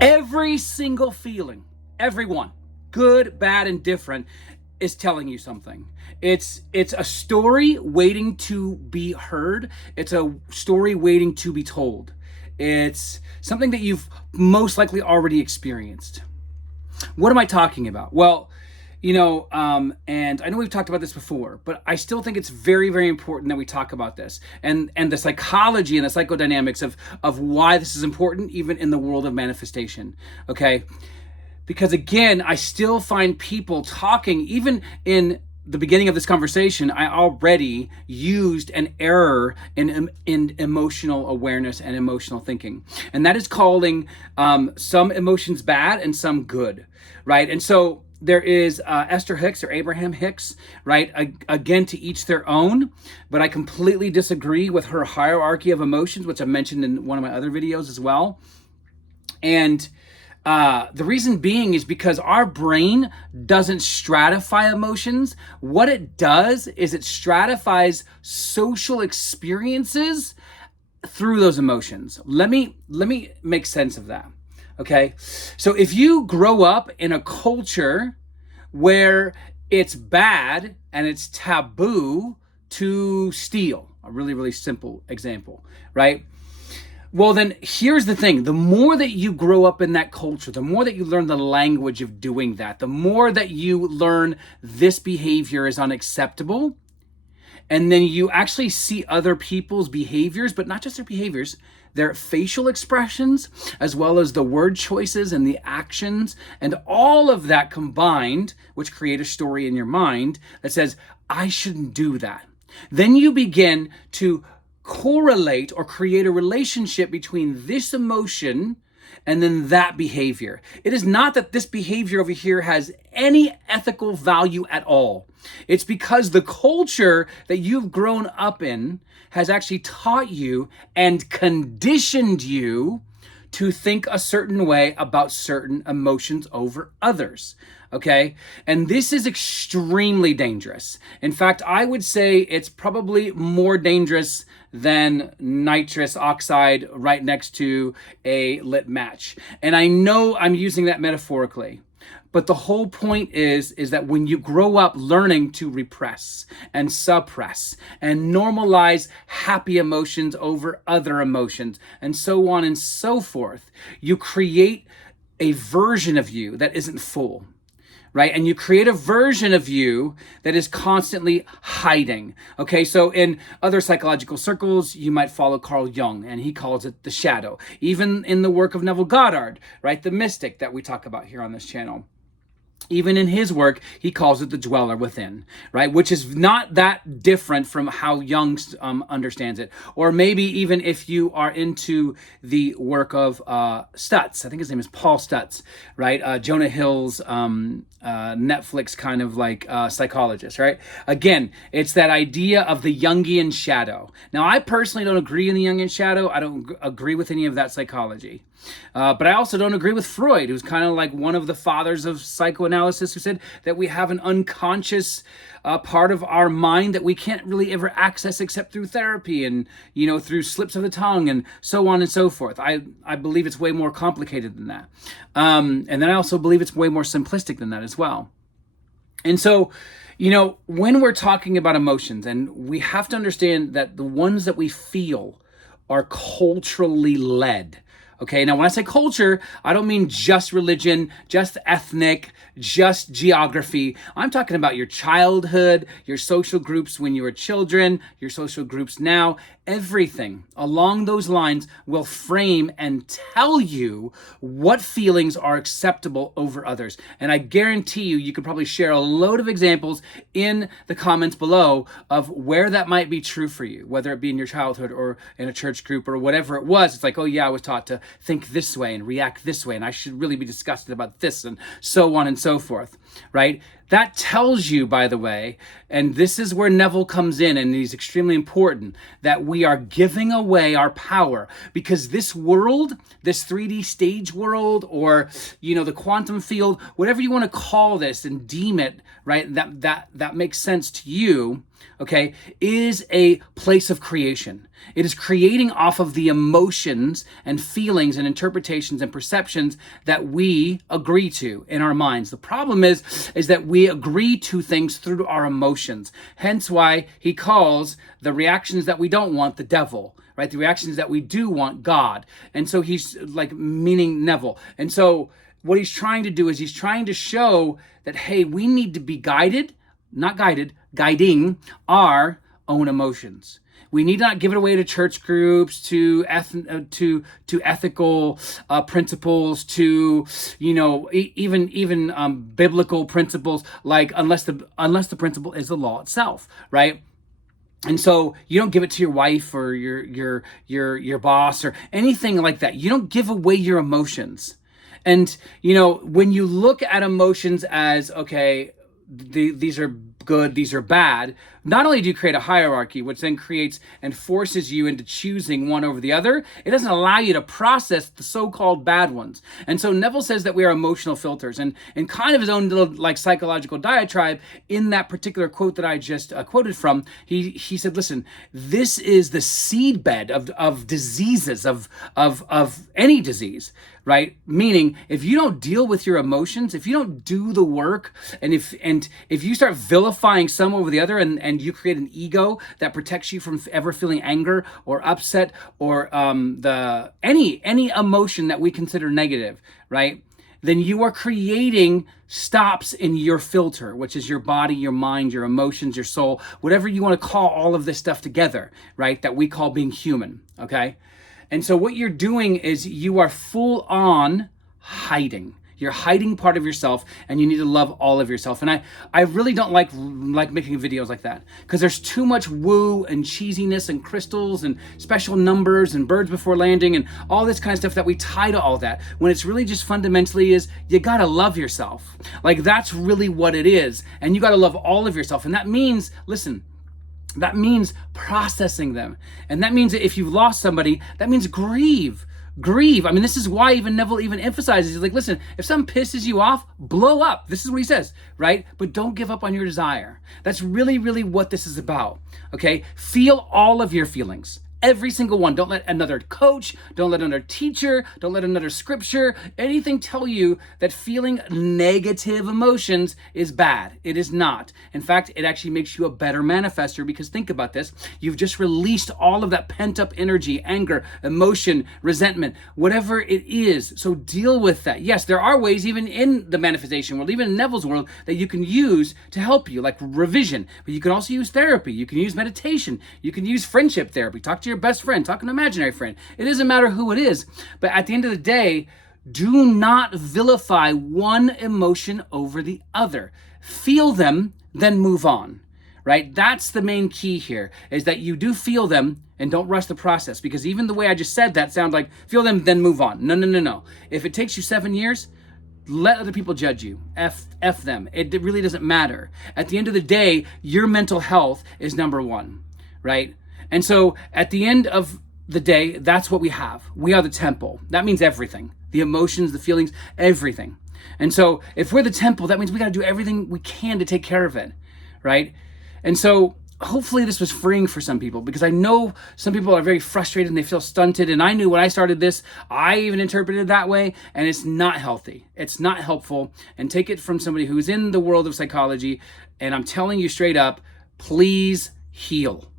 Every single feeling, everyone, good, bad, and different, is telling you something. It's a story waiting to be heard. It's a story waiting to be told. It's something that you've most likely already experienced. What am I talking about? Well, and I know we've talked about this before, but I still think it's very, very important that we talk about this and the psychology and the psychodynamics of why this is important, even in the world of manifestation. Okay. Because again, I still find people talking, even in the beginning of this conversation, I already used an error in emotional awareness and emotional thinking. And that is calling some emotions bad and some good, right? And so there is Esther Hicks or Abraham Hicks, right? Again, to each their own, but I completely disagree with her hierarchy of emotions, which I mentioned in one of my other videos as well. And the reason being is because our brain doesn't stratify emotions. What it does is it stratifies social experiences through those emotions. Let me make sense of that. Okay. So if you grow up in a culture where it's bad and it's taboo to steal, a really, really simple example, right? Well, then here's the thing. The more that you grow up in that culture, the more that you learn the language of doing that, the more that you learn this behavior is unacceptable. And then you actually see other people's behaviors, but not just their behaviors, their facial expressions, as well as the word choices and the actions, and all of that combined, which create a story in your mind that says, I shouldn't do that. Then you begin to correlate or create a relationship between this emotion and then that behavior. It is not that this behavior over here has any ethical value at all. It's because the culture that you've grown up in has actually taught you and conditioned you to think a certain way about certain emotions over others. Okay? And this is extremely dangerous. In fact, I would say it's probably more dangerous than nitrous oxide right next to a lit match. And I know I'm using that metaphorically. But the whole point is that when you grow up learning to repress and suppress and normalize happy emotions over other emotions and so on and so forth, you create a version of you that isn't full. Right? And you create a version of you that is constantly hiding. Okay, so in other psychological circles, you might follow Carl Jung, and he calls it the shadow. Even in the work of Neville Goddard, right? The mystic that we talk about here on this channel. Even in his work, he calls it the dweller within, right? Which is not that different from how Jung understands it. Or maybe even if you are into the work of Stutz, I think his name is Paul Stutz, right? Jonah Hill's Netflix kind of like psychologist, right? Again, it's that idea of the Jungian shadow. Now, I personally don't agree in the Jungian shadow. I don't agree with any of that psychology. But I also don't agree with Freud, who's kind of like one of the fathers of psychoanalysis, who said that we have an unconscious part of our mind that we can't really ever access except through therapy and, through slips of the tongue and so on and so forth. I believe it's way more complicated than that. And then I also believe it's way more simplistic than that as well. And so, when we're talking about emotions, and we have to understand that the ones that we feel are culturally led. Okay, now when I say culture, I don't mean just religion, just ethnic, just geography. I'm talking about your childhood, your social groups when you were children, your social groups now. Everything along those lines will frame and tell you what feelings are acceptable over others. And I guarantee you could probably share a load of examples in the comments below of where that might be true for you, whether it be in your childhood or in a church group or whatever it was. It's like, oh yeah, I was taught to think this way and react this way, and I should really be disgusted about this, and so on and so forth, right? That tells you, by the way, and this is where Neville comes in, and he's extremely important, that we are giving away our power, because this world, this 3D stage world, or, the quantum field, whatever you want to call this and deem it, right, that makes sense to you, okay, is a place of creation. It is creating off of the emotions and feelings and interpretations and perceptions that we agree to in our minds. The problem is that we agree to things through our emotions. Hence why he calls the reactions that we don't want the devil, right? The reactions that we do want God. And so he's like, meaning Neville. And so what he's trying to do is he's trying to show that, hey, we need to be guided, not guided, guiding our own emotions. We need not give it away to church groups, to ethical principles, to even biblical principles, like unless the principle is the law itself, right? And so you don't give it to your wife or your boss or anything like that. You don't give away your emotions. And when you look at emotions as, okay, these are good, these are bad, not only do you create a hierarchy, which then creates and forces you into choosing one over the other, it doesn't allow you to process the so-called bad ones. And so Neville says that we are emotional filters, and in kind of his own little like psychological diatribe in that particular quote that I just quoted from, he said, listen, this is the seedbed of diseases, of any disease, right? Meaning, if you don't deal with your emotions, if you don't do the work, and if you start vilifying some over the other, and you create an ego that protects you from ever feeling anger or upset or any emotion that we consider negative, right? Then you are creating stops in your filter, which is your body, your mind, your emotions, your soul, whatever you want to call all of this stuff together, right? That we call being human, okay? And so what you're doing is you are full on hiding. You're hiding part of yourself, and you need to love all of yourself. And I really don't like making videos like that, because there's too much woo and cheesiness and crystals and special numbers and birds before landing and all this kind of stuff that we tie to all that, when it's really just fundamentally is you gotta love yourself. Like, that's really what it is. And you gotta love all of yourself. And that means, listen, that means processing them. And that means that if you've lost somebody, that means grieve. I mean, this is why even Neville even emphasizes, he's like, listen, if something pisses you off, blow up. This is what he says, right? But don't give up on your desire. That's really, really what this is about, okay? Feel all of your feelings. Every single one. Don't let another coach, don't let another teacher, don't let another scripture, anything tell you that feeling negative emotions is bad. It is not. In fact, it actually makes you a better manifester, because think about this. You've just released all of that pent up energy, anger, emotion, resentment, whatever it is. So deal with that. Yes, there are ways even in the manifestation world, even in Neville's world, that you can use to help you, like revision. But you can also use therapy. You can use meditation. You can use friendship therapy. Talk to your best friend, talk to an imaginary friend. It doesn't matter who it is. But at the end of the day, do not vilify one emotion over the other. Feel them, then move on, right? That's the main key here, is that you do feel them and don't rush the process. Because even the way I just said that sounds like feel them, then move on. No. If it takes you 7 years, let other people judge you. F them. It really doesn't matter. At the end of the day, your mental health is number one, right? And so at the end of the day, that's what we have. We are the temple. That means everything. The emotions, the feelings, everything. And so if we're the temple, that means we got to do everything we can to take care of it, right? And so hopefully this was freeing for some people, because I know some people are very frustrated and they feel stunted. And I knew when I started this, I even interpreted it that way, and it's not healthy. It's not helpful. And take it from somebody who's in the world of psychology. And I'm telling you straight up, please heal.